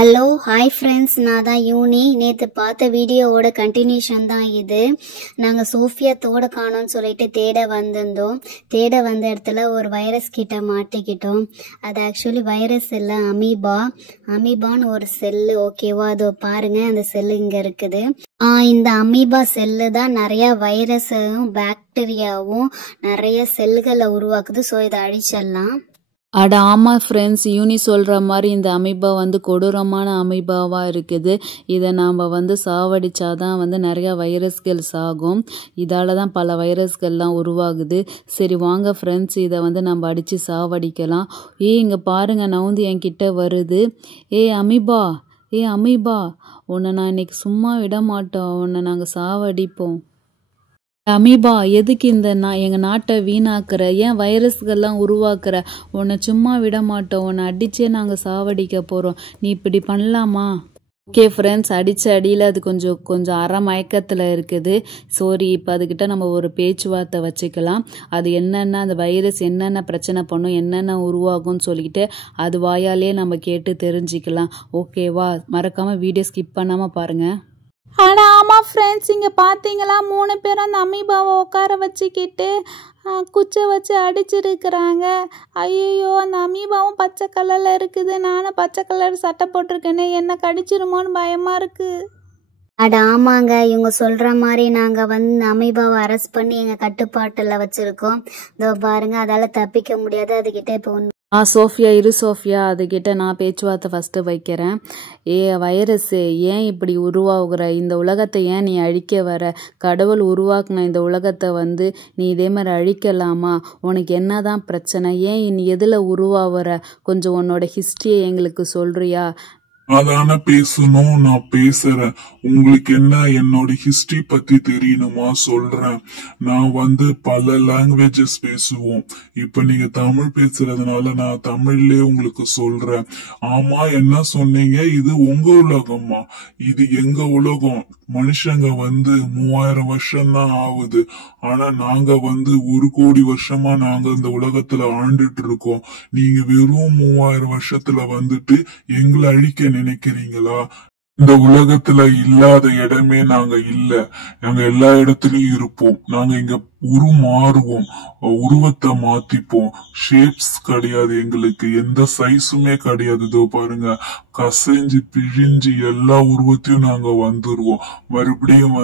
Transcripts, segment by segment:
Hello hi friends, நான் தான் யூனி. நேற்று பார்த்த வீடியோவோட கண்டினியூஷன் தான் இது. நாங்கள் சோஃபியா தோட காணோன்னு சொல்லிட்டு தேட வந்திருந்தோம். தேட வந்த இடத்துல ஒரு வைரஸ் கிட்ட மாட்டிக்கிட்டோம். அது ஆக்சுவலி வைரஸ் இல்லை, அமீபான்னு ஒரு செல்லு. ஓகேவா, அதோ பாருங்க, அந்த செல்லு இங்கே இருக்குது. இந்த அமீபா செல்லு தான் நிறைய வைரஸும் பாக்டீரியாவும் நிறைய செல்களை உருவாக்குது. ஸோ இதை அழிச்சிடலாம். அட ஆமா ஃப்ரெண்ட்ஸ், யூனி சொல்கிற மாதிரி இந்த அமீபா கொடூரமான அமீபாவாக இருக்குது. இதை நாம் சாவடிச்சாதான் நிறையா வைரஸ்கள் சாகும். இதால் தான் பல வைரஸ்கள்லாம் உருவாகுது. சரி வாங்க ஃப்ரெண்ட்ஸ், இதை நம்ம அடித்து சாவடிக்கலாம். இங்கே பாருங்க, நவுந்து என்கிட்ட வருது. அமீபா, உன்னை நான் இன்னைக்கு சும்மா விட மாட்டோம். உன்னை நாங்கள் சாவடிப்போம். அமீபா, எதுக்கு எங்கள் நாட்டை வீணாக்குற? ஏன் வைரஸ்கள்லாம் உருவாக்குற? உன்னை சும்மா விட மாட்டோம். உன்னை அடிச்சே நாங்கள் சாவடிக்க போகிறோம். நீ இப்படி பண்ணலாமா? ஓகே ஃப்ரெண்ட்ஸ், அடித்த அடியில் அது கொஞ்சம் அரை மயக்கத்தில் இருக்குது. சாரி, இப்போ அதுக்கிட்ட நம்ம ஒரு பேச்சுவார்த்தை வச்சுக்கலாம். அது என்னென்ன, அந்த வைரஸ் என்னென்ன பிரச்சனை பண்ணும், என்னென்ன உருவாகும்னு சொல்லிக்கிட்டு அது வாயாலே நம்ம கேட்டு தெரிஞ்சுக்கலாம். ஓகேவா? மறக்காமல் வீடியோ ஸ்கிப் பண்ணாமல் பாருங்கள். ஆனால் ஆமாம் ஃப்ரெண்ட்ஸ், இங்கே பார்த்தீங்களா, 3 பேர் அந்த அமீபாவை உட்கார வச்சுக்கிட்டு குச்சை வச்சு அடிச்சிருக்கிறாங்க. ஐயோ, அந்த அமீபாவும் பச்சை கலரில் இருக்குது. நானும் பச்சை கலர் சட்டை போட்டிருக்கேனே, என்ன கடிச்சிருமோன்னு பயமாக இருக்குது. அட ஆமாங்க, இவங்க சொல்கிற மாதிரி நாங்கள் அமீபாவை அரெஸ்ட் பண்ணி எங்கள் கட்டுப்பாட்டில் வச்சுருக்கோம். இதோ பாருங்க, அதால் தப்பிக்க முடியாது. அதுக்கிட்ட இப்போ சோஃபியா, சோஃபியா, அதுக்கிட்ட நான் பேச்சுவார்த்தை ஃபஸ்ட்டு வைக்கிறேன். வைரஸு, ஏன் இப்படி உருவாகுற? இந்த உலகத்தை ஏன் நீ அழிக்க வர? கடவுள் உருவாக்குன இந்த உலகத்தை நீ இதே மாதிரி அழிக்கலாமா? உனக்கு என்னதான் பிரச்சனை? ஏன் நீ எதில் உருவாகிற? கொஞ்சம் உன்னோட ஹிஸ்ட்ரியை எங்களுக்கு சொல்றியா? அதான பேசணும், நான் பேசுறேன். உங்களுக்கு என்ன என்னோட ஹிஸ்டரி பத்தி தெரியணுமா? சொல்றேன். நான் பல லாங்குவேஜஸ் பேசுவோம். இப்ப நீங்க தமிழ் பேசுறதுனால நான் தமிழ்லயே உங்களுக்கு சொல்றேன். ஆமா, என்ன சொன்னீங்க? இது உங்க உலகமா? இது எங்க உலகம். மனுஷங்க 3000 வருஷம் தான் ஆகுது. ஆனா நாங்க 1 கோடி வருஷமா நாங்க இந்த உலகத்துல ஆண்டுட்டு இருக்கோம். நீங்க வெறும் 3000 வருஷத்துல எங்களை அழிக்க நினைக்கிறீங்களா? இந்த உலகத்துல இல்லாத இடமே நாங்க இல்ல. நாங்க எல்லா இடத்துலயும் இருப்போம். நாங்க இங்க உருமாறுவோம், உருவத்தை மாத்திப்போம். ஷேப்ஸ் கிடையாது, எங்களுக்கு எந்த சைஸுமே கிடையாது. இதோ பாருங்க, கசைஞ்சு பிழிஞ்சு எல்லா உருவத்தையும் நாங்க வந்துருவோம். மறுபடியும்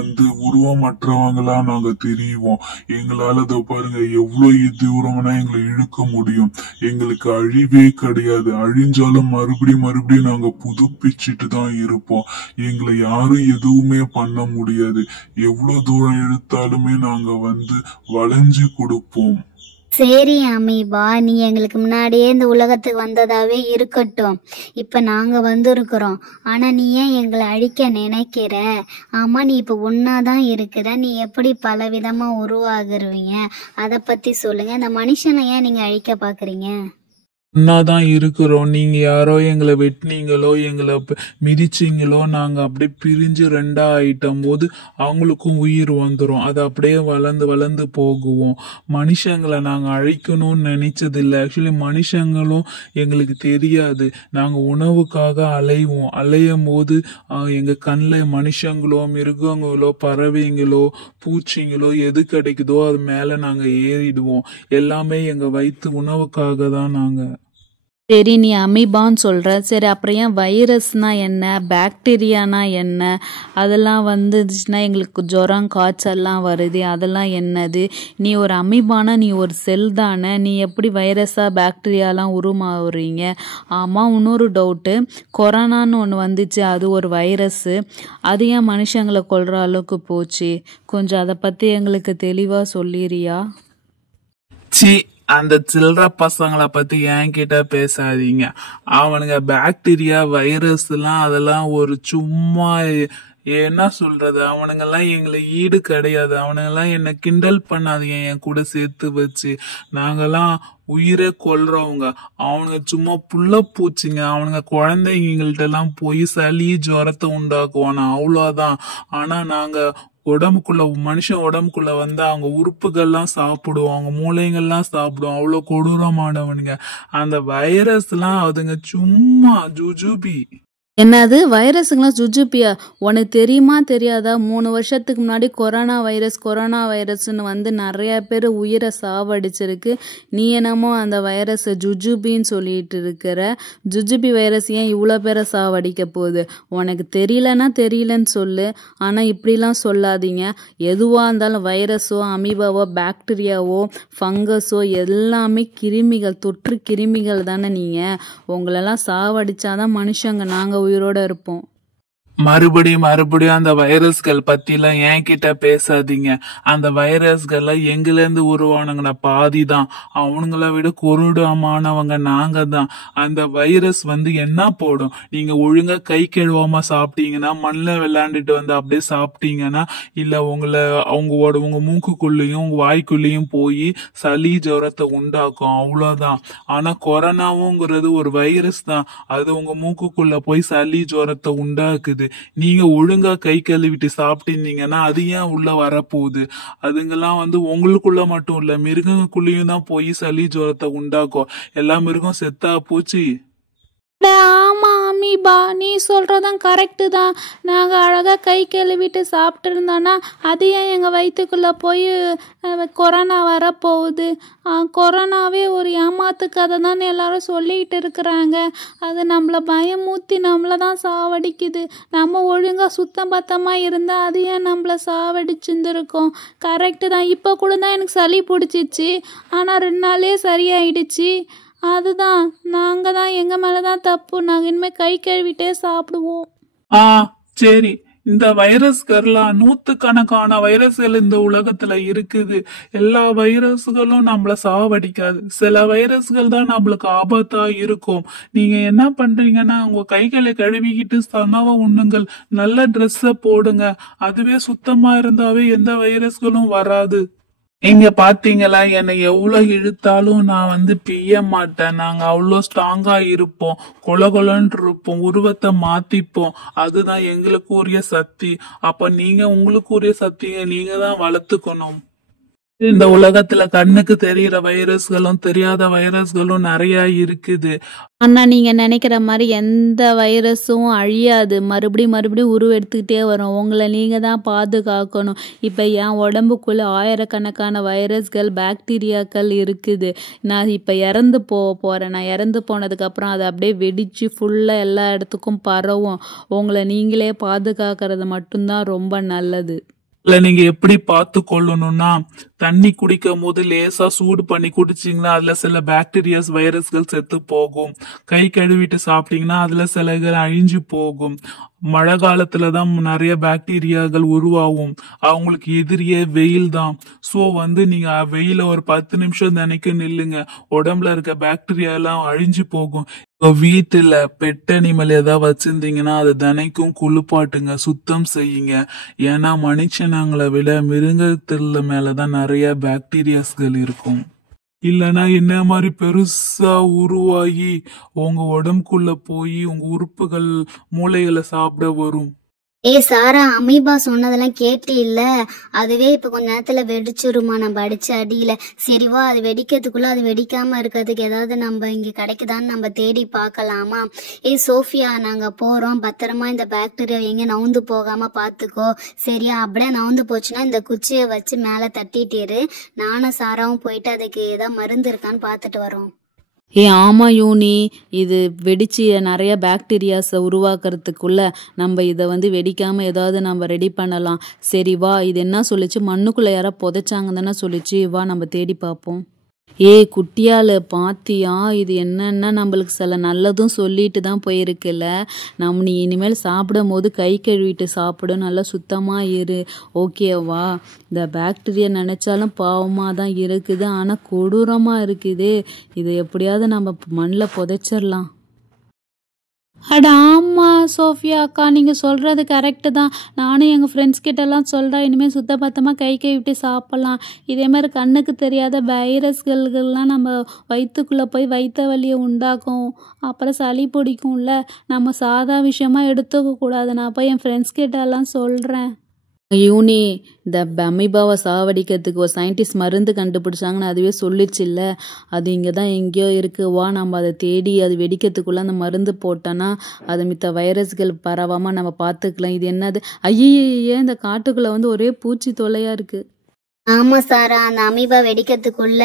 உருவமற்றவங்களா நாங்க தெரியுவோம். எங்களால இதோ பாருங்க, எவ்வளவு தூரம்னா எங்களை இழுக்க முடியும். எங்களுக்கு அழிவே கிடையாது. அழிஞ்சாலும் மறுபடியும் நாங்க புதுப்பிச்சுட்டு தான் இருப்போம். எங்களை யாரும் எதுவுமே பண்ண முடியாது. எவ்வளவு தூரம் இழுத்தாலுமே நாங்க வளைஞ்சு கொடுப்போம். சரி அமீபா, நீ எங்களுக்கு முன்னாடியே இந்த உலகத்துக்கு வந்ததாவே இருக்கட்டும். இப்ப நாங்க வந்திருக்கிறோம். ஆனா நீ ஏன் எங்களை அழிக்க நினைக்கிற? ஆமா, நீ இப்ப ஒன்னாதான் இருக்கிற. நீ எப்படி பல விதமா உருவாகுறீங்க? அதை பத்தி சொல்லுங்க. இந்த மனுஷனை ஏன் நீங்க அழிக்க பாக்குறீங்க? ஒன்னாதான் இருக்கிறோம். நீங்க யாரோ எங்களை வெட்டினீங்களோ, எங்களை மிதிச்சிங்களோ, நாங்க அப்படியே பிரிஞ்சு 2ஆ ஆயிட்டும் போது அவங்களுக்கும் உயிர் வந்துடும். அது அப்படியே வளர்ந்து போகுவோம். மனுஷங்களை நாங்க அழிக்கணும்னு நினைச்சதில்லை. ஆக்சுவலி மனுஷங்களும் எங்களுக்கு தெரியாது. நாங்க உணவுக்காக அலையும் போது எங்க கண்ணில் மனுஷங்களோ, மிருகங்களோ, பறவைங்களோ, பூச்சிங்களோ எது கிடைக்குதோ அது மேல நாங்க ஏறிடுவோம். எல்லாமே எங்க வயிற்று உணவுக்காக தான். நாங்க சரி, நீ அமீபான்னு சொல்கிற. சரி, அப்புறம் ஏன் வைரஸ்னா என்ன, பாக்டீரியானா என்ன? அதெல்லாம் வந்துச்சுன்னா எங்களுக்கு ஜுரம், காய்ச்சல்லாம் வருது. அதெல்லாம் என்னது? நீ ஒரு அமீபானா நீ ஒரு செல் தானே. நீ எப்படி வைரஸாக பாக்டீரியாலாம் உருமாறுறீங்க? ஆமாம், இன்னொரு டவுட்டு, கொரோனான்னு ஒன்று வந்துச்சு, அது ஒரு வைரஸ்ஸு. அது ஏன் மனுஷங்களை கொல்ற அளவுக்கு போச்சு? கொஞ்சம் அதை பற்றி எங்களுக்கு தெளிவாக சொல்லிறியா? அந்த சில்லற பசங்களை பத்தி என்கிட்ட பேசாதீங்க. அவனுங்க பாக்டீரியா, வைரஸ் எல்லாம் அதெல்லாம் ஒரு சும்மா என்ன சொல்றது, அவனுங்கெல்லாம் எங்களை ஈடு கிடையாது. அவனுங்கெல்லாம் என்ன கிண்டல் பண்ணாதீங்க என் கூட சேர்த்து வச்சு. நாங்கெல்லாம் உயிரை கொல்றவங்க. அவனுங்க சும்மா புள்ள பூச்சிங்க. அவனுங்க குழந்தைங்கள்ட்ட எல்லாம் போய் சளி ஜுரத்தை உண்டாக்குவானா, அவ்வளோதான். ஆனா நாங்க மனுஷன் உடம்புக்குள்ள அவங்க உறுப்புகள்லாம் சாப்பிடுவோம், அவங்க மூளைகள்லாம் சாப்பிடுவோம். அவ்வளவு கொடூரமானவனுங்க. அந்த வைரஸ் எல்லாம் அதுங்க சும்மா ஜுஜுபி. என்னது வைரஸுங்களாம் ஜுஜுபியா? உனக்கு தெரியுமா தெரியாதா? 3 வருஷத்துக்கு முன்னாடி கொரோனா வைரஸ்ன்னு வந்து நிறைய பேர் உயிரை சாவடிச்சிருக்கு. நீ என்னமோ அந்த வைரஸை ஜுஜுபின்னு சொல்லிட்டு இருக்கிற. ஜுஜுபி வைரஸ் ஏன் இவ்வளோ பேரை சாவடிக்க போகுது? உனக்கு தெரியலன்னா தெரியலன்னு சொல்லு. ஆனால் இப்படிலாம் சொல்லாதீங்க. எதுவாக இருந்தாலும் வைரஸோ அமீபாவோ பாக்டீரியாவோ ஃபங்கஸோ எல்லாமே கிருமிகள், தொற்று கிருமிகள் தானே. நீங்கள் உங்களெல்லாம் சாவடிச்சாதான் மனுஷங்க நாங்கள் உயிரோட இருப்போம். மறுபடியும் அந்த வைரஸ்கள் பத்திலாம் என்கிட்ட பேசாதீங்க. அந்த வைரஸ்கள் எங்கிலேருந்து உருவானுங்கண்ணா பாதி தான். அவனுங்களை விட கொடூரமானவங்க நாங்க தான். அந்த வைரஸ் வந்து என்ன போடும்? நீங்க ஒழுங்கா கை கழுவாம சாப்பிட்டீங்கன்னா, மண்ணில் விளையாண்டுட்டு வந்து அப்படியே சாப்பிட்டீங்கன்னா, இல்ல உங்க மூக்குக்குள்ளேயும் உங்க வாய்க்குள்ளேயும் போய் சளி ஜுரத்தை உண்டாக்கும், அவ்வளவுதான். ஆனா கொரோனாவுங்கிறது ஒரு வைரஸ் தான். அது உங்க மூக்குக்குள்ள போய் சளி ஜுரத்தை உண்டாக்குது. நீங்க ஒழுங்கா கை கழுவிட்டு சாப்பிட்டீங்கன்னா அது ஏன் உள்ள வரப்போகுது? அதுங்கெல்லாம் வந்து உங்களுக்குள்ள மட்டும் இல்ல, மிருகங்களுக்குள்ளேயும் தான் போய் சளி ஜுரத்தை உண்டாக்கும். எல்லா மிருகம் செத்தா போச்சு. ஆமா அமீபா, நீ சொல்றதும் கரெக்டு தான். நாங்கள் அழகாக கை கழுவிட்டு சாப்பிட்டு இருந்தோன்னா அது ஏன் எங்கள் வயிற்றுக்குள்ளே போய் கொரோனா வரப்போகுது? கொரோனாவே ஒரு ஏமாத்து கதை தான் எல்லாரும் சொல்லிக்கிட்டு இருக்கிறாங்க. அது நம்மளை பயமூத்தி நம்மளை தான் சாவடிக்குது. நம்ம ஒழுங்காக சுத்தம் பத்தமாக இருந்தால் அது ஏன் நம்மளை சாவடிச்சுருந்துருக்கோம். கரெக்டு தான். இப்போ கூட தான் எனக்கு சளி பிடிச்சிச்சு, ஆனால் 2 நாளே சரியாயிடுச்சு. அதுதான், நாங்க தான், எங்க மேலதான் தப்பு. நாங்க இனிமே கை கழுவிட்டே சாப்பிடுவோம். சரி, இந்த வைரஸ்கள்லாம் 100கணக்கான வைரஸ்கள் இந்த உலகத்துல இருக்குது. எல்லா வைரஸ்களும் நம்மள சாவடிக்காது. சில வைரஸ்கள் தான் நம்மளுக்கு ஆபத்தா இருக்கும். நீங்க என்ன பண்றீங்கன்னா, உங்க கைகளை கழுவிக்கிட்டு சனவ உண்ணுங்கள், நல்ல ட்ரெஸ்ஸ போடுங்க. அதுவே சுத்தமா இருந்தாவே எந்த வைரஸ்களும் வராது. இங்க பாத்தீங்களா, என்னை எவ்வளவு இழுத்தாலும் நான் வந்து பிய்ய மாட்டேன். நாங்க அவ்வளோ ஸ்ட்ராங்கா இருப்போம், கொலன்னு இருப்போம், உருவத்தை மாத்திப்போம். அதுதான் எங்களுக்கு உரிய சக்தி. அப்ப நீங்க உங்களுக்கு உரிய சக்தியை நீங்க தான் வளர்த்துக்கணும். இந்த உலகத்துல கண்ணுக்கு தெரியிற வைரஸ்களும் தெரியாத வைரஸ்களும் நிறைய இருக்குது. ஆனா நீங்க நினைக்கிற மாதிரி எந்த வைரஸும் அழியாது. மறுபடியும் உருவெடுத்துக்கிட்டே வரும். உங்களை நீங்க தான் பாதுகாக்கணும். இப்ப என் உடம்புக்குள்ள 1000கணக்கான வைரஸ்கள், பாக்டீரியாக்கள் இருக்குது. நான் இப்ப இறந்து போறேன். நான் இறந்து போனதுக்கு அப்புறம் அதை அப்படியே வெடிச்சு ஃபுல்லா எல்லா இடத்துக்கும் பரவும். உங்களை நீங்களே பாதுகாக்கிறது மட்டும்தான் ரொம்ப நல்லது. நீங்க எப்படி பார்த்து கொள்ளணும்னா, தண்ணி குடிக்கும் போது லேசா சூடு பண்ணி குடிச்சீங்கன்னா அதுல சில பாக்டீரியாஸ், வைரஸ்கள் செத்து போகும். கை கழுவிட்டு சாப்பிட்டீங்கன்னா அதுல சிலகள் அழிஞ்சு போகும். மழை காலத்துலதான் நிறைய பாக்டீரியாக்கள் உருவாகும். அவங்களுக்கு எதிரியே வெயில் தான். சோ வந்து நீங்க வெயில ஒரு 10 நிமிஷம் தினைக்கும் நில்லுங்க. உடம்புல இருக்க பாக்டீரியா எல்லாம் அழிஞ்சு போகும். வீட்டுல பெட் அனிமல் ஏதாவது வச்சிருந்தீங்கன்னா அது தினைக்கும் குளிப்பாட்டுங்க, சுத்தம் செய்யுங்க. ஏன்னா மனுஷனங்களை விட மிருகத்துல மேலதான் நிறைய பாக்டீரியாஸ்கள் இருக்கும். இல்லனா என்ன மாதிரி பெருசா உருவாகி உங்க உடம்புக்குள்ள போய் உங்க உறுப்புகள், மூளைகளை சாப்பிட வரும். சாரா, அமீபா சொன்னதெல்லாம் கேட்டு இல்ல? அதுவே இப்ப கொஞ்ச நேரத்துல வெடிச்சிருமா நம்ம அடிச்ச அடியில. சரிவா, அது வெடிக்கிறதுக்குள்ள அது வெடிக்காம இருக்கிறதுக்கு ஏதாவது நம்ம இங்க கிடைக்குதான்னு நம்ம தேடி பார்க்கலாமா? சோஃபியா, நாங்க போறோம். பத்திரமா இந்த பாக்டீரியா எங்க நவுந்து போகாம பாத்துக்கோ, சரியா? அப்படியே நவுந்து போச்சுன்னா இந்த குச்சியை வச்சு மேல தட்டிட்டு நானும் சாராவும் போயிட்டு அதுக்கு ஏதாவது மருந்து இருக்கான்னு பாத்துட்டு வரோம். ஆமா யூனி, இது வெடிச்சு நிறைய பாக்டீரியாஸை உருவாக்குறதுக்குள்ள நம்ம இதை வந்து வெடிக்காம ஏதாவது நம்ம ரெடி பண்ணலாம். சரி வா, இது என்ன சொல்லிச்சு? மண்ணுக்குள்ள யாரோ புதைச்சாங்க தானே சொல்லிச்சு. வா நம்ம தேடி பார்ப்போம். குட்டியால பாத்தியா, இது என்னன்னா நம்மளுக்கு சில நல்லதும் சொல்லிட்டு தான் போயிருக்குல்ல. நீ இனிமேல் சாப்பிடும் போது கை கழுவிட்டு சாப்பிடும், நல்லா சுத்தமா இரு, ஓகேவா? இந்த பாக்டீரியா நினைச்சாலும் பாவமா தான் இருக்குது, ஆனா கொடூரமா இருக்குது. இதை எப்படியாவது நம்ம மண்ணில் புதைச்சிடலாம். அட ஆமா சோஃபியா அக்கா, நீங்கள் சொல்கிறது கரெக்டு தான். நானும் எங்கள் ஃப்ரெண்ட்ஸ் கிட்டலாம் சொல்கிறேன், இனிமேல் சுத்தபத்தமாக கை விட்டு சாப்பிட்லாம். இதே மாதிரி கண்ணுக்கு தெரியாத வைரஸ்கள்லாம் நம்ம வயிற்றுக்குள்ளே போய் வயிற்று வலியை உண்டாக்கும், அப்புறம் சளி பிடிக்கும்ல. நம்ம சாதா விஷயமா எடுத்துக்க கூடாது. நான் போய் என் ஃப்ரெண்ட்ஸ் கிட்டலாம் சொல்கிறேன். யூனி இந்த அமீபாவை சாவடிக்கிறதுக்கு ஒரு சயின்டிஸ்ட் மருந்து கண்டுபிடிச்சாங்கன்னு அதுவே சொல்லிச்சுல்ல, அது இங்கே தான் எங்கேயோ இருக்குது, வா நம்ம அதை தேடி அது வெடிக்கிறதுக்குள்ளே அந்த மருந்து போட்டோன்னா அது மித்த வைரஸ்கள் பரவாமல் நம்ம பார்த்துக்கலாம். இது என்னது? ஐயே, இந்த காட்டுக்குள்ளே வந்து ஒரே பூச்சி தொல்லையாக இருக்குது. ஆமா சாரா, அந்த அமீபா வெடிக்கிறதுக்குள்ள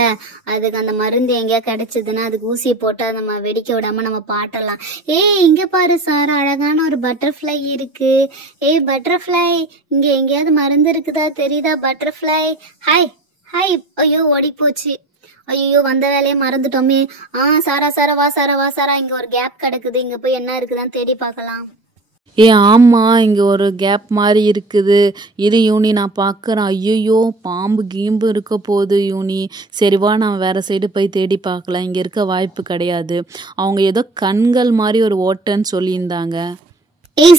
அதுக்கு அந்த மருந்து எங்கேயா கிடைச்சதுன்னா அதுக்கு ஊசியை போட்டு நம்ம வெடிக்க விடாம நம்ம பாட்டலாம். இங்க பாரு சாரா, அழகான ஒரு பட்டர்ஃப்ளை இருக்கு. பட்டர்ஃப்ளை, இங்க எங்கேயாவது மருந்து இருக்குதா தெரியுதா? Butterfly, hi hi. ஐயோ ஓடி போச்சு. ஐயோ வந்த வேலையை மறந்துட்டோமே. சாரா சாரா வா சாரா வா சாரா, இங்க ஒரு கேப் கிடக்குது, இங்க போய் என்ன இருக்குதான்னு தேடி பார்க்கலாம். ஆமாம், இங்கே ஒரு கேப் மாதிரி இருக்குது. இது யூனி நான் பார்க்குறேன். ஐயோ பாம்பு கீம்பு இருக்க போகுது யூனி. சரிவா நான் வேறு சைடு போய் தேடி பார்க்கலாம். இங்கே இருக்க வாய்ப்பு கிடையாது. அவங்க ஏதோ கண்கள் மாதிரி ஒரு ஓட்டன்னு சொல்லியிருந்தாங்க.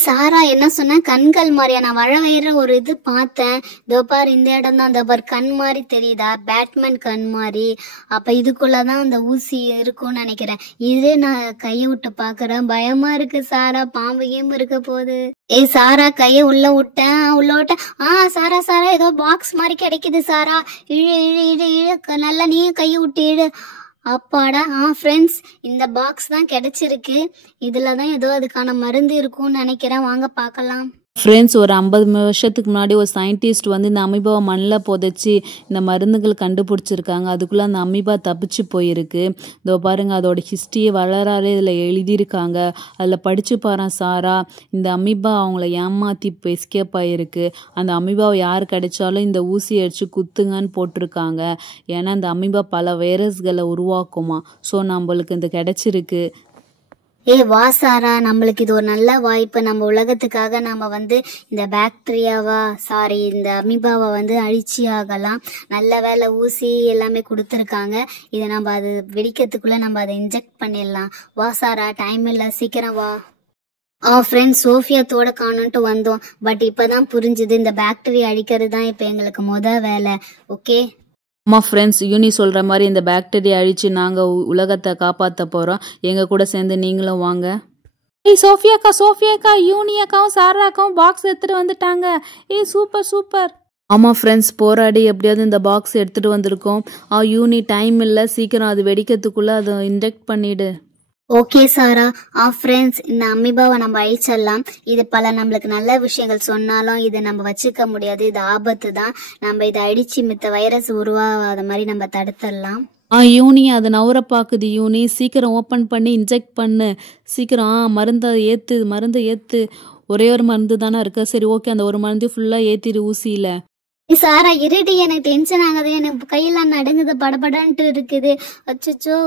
சாரா என்ன சொன்ன? கண்கள் மாதிரியா? நான் வழ வயிற ஒரு இது பார்த்தேன். இதோ பாரு, இந்த இடம் தான். இந்த பாரு கண் மாதிரி தெரியுதா? பேட்மேன் கண் மாதிரி. அப்ப இதுக்குள்ளதான் அந்த ஊசி இருக்கும்னு நினைக்கிறேன். இதே நான் கையை விட்டு பாக்குறேன், பயமா இருக்கு சாரா. பாம்பு கேம் இருக்க போகுது. சாரா, கைய உள்ள விட்டேன். சாரா சாரா, ஏதோ பாக்ஸ் மாதிரி கிடைக்குது சாரா. இழு இழு இழு இழு, நல்லா நீ கையை விட்டு இழு. அப்பாடா. ஃப்ரெண்ட்ஸ், இந்த பாக்ஸ் தான் கிடைச்சிருக்கு. இதுல தான் ஏதோ அதுக்கான மருந்து இருக்கும்னு நினைக்கிறேன். வாங்க பார்க்கலாம். ஃப்ரெண்ட்ஸ், ஒரு 50 வருஷத்துக்கு முன்னாடி ஒரு சயின்டிஸ்ட் வந்து இந்த அமீபாவை மண்ணில் புதைச்சி இந்த மருந்துகள் கண்டுபிடிச்சிருக்காங்க. அதுக்குள்ளே அந்த அமீபா தப்பிச்சு போயிருக்கு. இதோ பாருங்கள், அதோட ஹிஸ்ட்ரியை வளராலே இதில் எழுதியிருக்காங்க. அதில் படித்து பாரு சாரா, இந்த அமீபா அவங்கள ஏமாற்றி இப்போ எஸ்கேப் ஆகிருக்கு. அந்த அமீபாவை யார் கிடைச்சாலும் இந்த ஊசி அடித்து குத்துங்கன்னு போட்டிருக்காங்க. ஏன்னா இந்த அமீபா பல வைரஸ்களை உருவாக்குமா. ஸோ நம்மளுக்கு இந்த கிடைச்சிருக்கு. வா சாரா, நம்மளுக்கு இது ஒரு நல்ல வாய்ப்பு. நம்ம உலகத்துக்காக நம்ம வந்து இந்த இந்த அமீபாவை வந்து அழிச்சி ஆகலாம். நல்ல வேலை ஊசி எல்லாமே கொடுத்துருக்காங்க. இதை நம்ம அது வெடிக்கிறதுக்குள்ள நம்ம அதை இன்ஜெக்ட் பண்ணிடலாம். வா சாரா, டைம் இல்லை, சீக்கிரம் வா. ஃப்ரெண்ட்ஸ், சோஃபியா தோட காணுன்ட்டு வந்தோம். பட் இப்பதான் புரிஞ்சுது, இந்த பாக்டீரியா அழிக்கிறது தான் இப்போ எங்களுக்கு வேலை. ஓகே. ஆமாம் ஃப்ரெண்ட்ஸ், யூனி சொல்கிற மாதிரி இந்த பாக்டீரியா அழித்து நாங்கள் உலகத்தை காப்பாற்ற போகிறோம். எங்கள் கூட சேர்ந்து நீங்களும் வாங்க. சோஃபியாக்கா, யூனி அக்காவும் சாரா அக்காவும் பாக்ஸ் எடுத்துகிட்டு வந்துட்டாங்க. சூப்பர். ஆமாம் ஃப்ரெண்ட்ஸ், போராடி எப்படியாவது இந்த பாக்ஸ் எடுத்துகிட்டு வந்திருக்கோம். யூனி டைம் இல்லை, சீக்கிரம் அது வெடிக்கிறதுக்குள்ளே அதை இன்ஜெக்ட் பண்ணிவிடு. ஓகே சாரா. ஃப்ரெண்ட்ஸ், இந்த அமீபாவை நம்ம அழிச்சிடலாம். இது பல நம்மளுக்கு நல்ல விஷயங்கள் சொன்னாலும் இதை நம்ம வச்சுக்க முடியாது. இது ஆபத்து தான். நம்ம இதை அடிச்சு மித்த வைரஸ் உருவாகாத மாதிரி நம்ம தடுத்துடலாம். யூனி அது நவர பாக்குது. யூனி சீக்கிரம் ஓப்பன் பண்ணி இன்ஜெக்ட் பண்ணு. சீக்கிரம் மருந்தை ஏத்து. ஒரே ஒரு மருந்து தானே இருக்கு. சரி ஓகே, அந்த ஒரு மருந்து ஃபுல்லா ஏத்திரு ஊசியில. சாரா இருடி, எனக்கு டென்ஷன் ஆகுது. எனக்கு கையெல்லாம் நடுங்குது, படபடன்ட்டு இருக்குது. அச்சோ.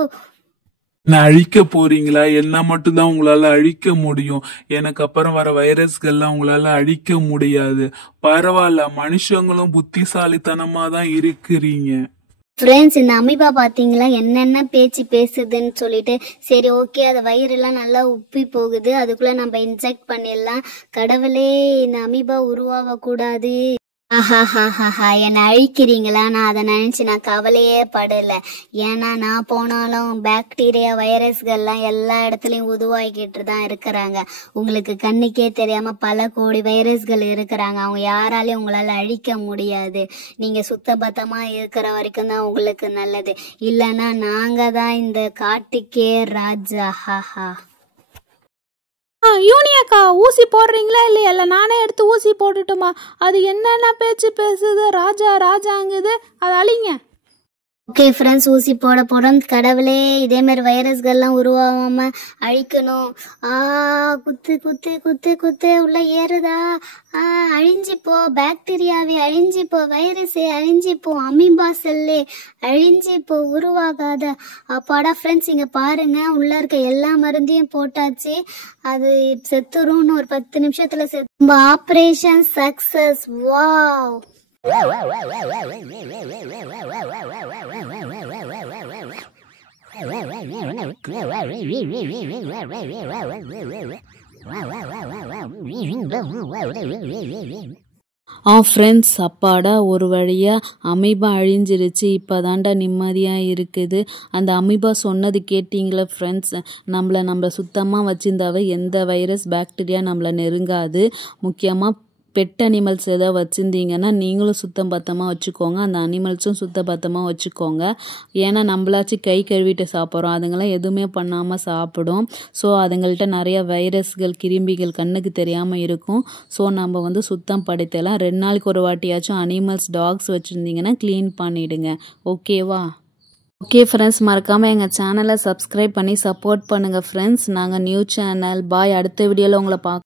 என்ன அழிக்க போறீங்களா? என்ன மட்டும்தான் உங்களால அழிக்க முடியும். எனக்கு அப்புறம் வர வைரஸ்கள்லாம் உங்களால அழிக்க முடியாது. பரவாயில்ல, மனுஷங்களும் புத்திசாலித்தனமா தான் இருக்கிறீங்க. ஃப்ரெண்ட்ஸ், இந்த அமீபா பாத்தீங்களா என்னென்ன பேச்சு பேசுதுன்னு சொல்லிட்டு. சரி ஓகே, அது வயிறுலாம் நல்லா உப்பி போகுது. அதுக்குள்ள நம்ம இன்ஜெக்ட் பண்ணிடலாம். கடவுளே, இந்த அமீபா உருவாக கூடாது. என்னை அழிக்கிறீங்களா? நான் அதை நினைச்சு நான் கவலையே படல. ஏன்னா நான் போனாலும் பாக்டீரியா வைரஸ்கள்லாம் எல்லா இடத்துலயும் உருவாக்கிட்டு தான் இருக்கிறாங்க. உங்களுக்கு கண்ணுக்கே தெரியாம பல கோடி வைரஸ்கள் இருக்கிறாங்க. அவங்க யாராலையும் உங்களால அழிக்க முடியாது. நீங்க சுத்தபத்தமா இருக்கிற வரைக்கும் தான் உங்களுக்கு நல்லது. இல்லைன்னா நாங்க தான் இந்த காட்டுக்கே ராஜா. யூனி அக்கா, ஊசி போடுறீங்களா இல்லையா? இல்லை நானே எடுத்து ஊசி போட்டுட்டுமா? அது என்னென்ன பேச்சு பேசுது? ராஜாங்குது, அதை அழிங்க. ஓகே ஃப்ரெண்ட்ஸ், ஊசி போட கடவுளே, இதே மாதிரி வைரஸ்கள்லாம் உருவாகாம அழிக்கணும். குத்து உள்ள ஏறுதா? அழிஞ்சிப்போ பாக்டீரியாவே, அழிஞ்சிப்போ வைரஸே, அழிஞ்சிப்போ அமீபா செல்லே, அழிஞ்சிப்போ உருவாகாத. அப்பாடா ஃப்ரெண்ட்ஸ், இங்க பாருங்க, உள்ள இருக்க எல்லா மருந்தையும் போட்டாச்சு. அது செத்துரும்னு ஒரு 10 நிமிஷத்துல செத்து. Operation success. வாவ். ஃப்ரெண்ட்ஸ், அப்பாடா ஒரு வழியாக அமீபா அழிஞ்சிருச்சு. இப்போ தாண்டா நிம்மதியாக இருக்குது. அந்த அமீபா சொன்னது கேட்டிங்களா ஃப்ரெண்ட்ஸ்? நம்மளை சுத்தமாக வச்சுருந்தாவே எந்த வைரஸ் பாக்டீரியா நம்மளை நெருங்காது. முக்கியமாக பெட் அனிமல்ஸ் ஏதாவது வச்சுருந்தீங்கன்னா நீங்களும் சுத்தம் பத்தமாக வச்சுக்கோங்க, அந்த அனிமல்ஸும் சுத்த பத்தமாக வச்சுக்கோங்க. ஏன்னா நம்மளாச்சும் கை கழுவிட்டு சாப்பிட்றோம், அதுங்களாம் எதுவுமே பண்ணாமல் சாப்பிடும். ஸோ அதுங்கள்ட்ட நிறைய வைரஸ்கள் கிருமிகள் கண்ணுக்கு தெரியாமல் இருக்கும். ஸோ நம்ம வந்து சுத்தம் படுத்தலாம். 2 நாளைக்கு ஒரு வாட்டியாச்சும் அனிமல்ஸ் டாக்ஸ் வச்சுருந்தீங்கன்னா க்ளீன் பண்ணிவிடுங்க. ஓகேவா? ஓகே ஃப்ரெண்ட்ஸ், மறக்காமல் எங்கள் சேனலை சப்ஸ்கிரைப் பண்ணி சப்போர்ட் பண்ணுங்கள் ஃப்ரெண்ட்ஸ். நாங்கள் நியூ சேனல். பாய். அடுத்த வீடியோவில் உங்களை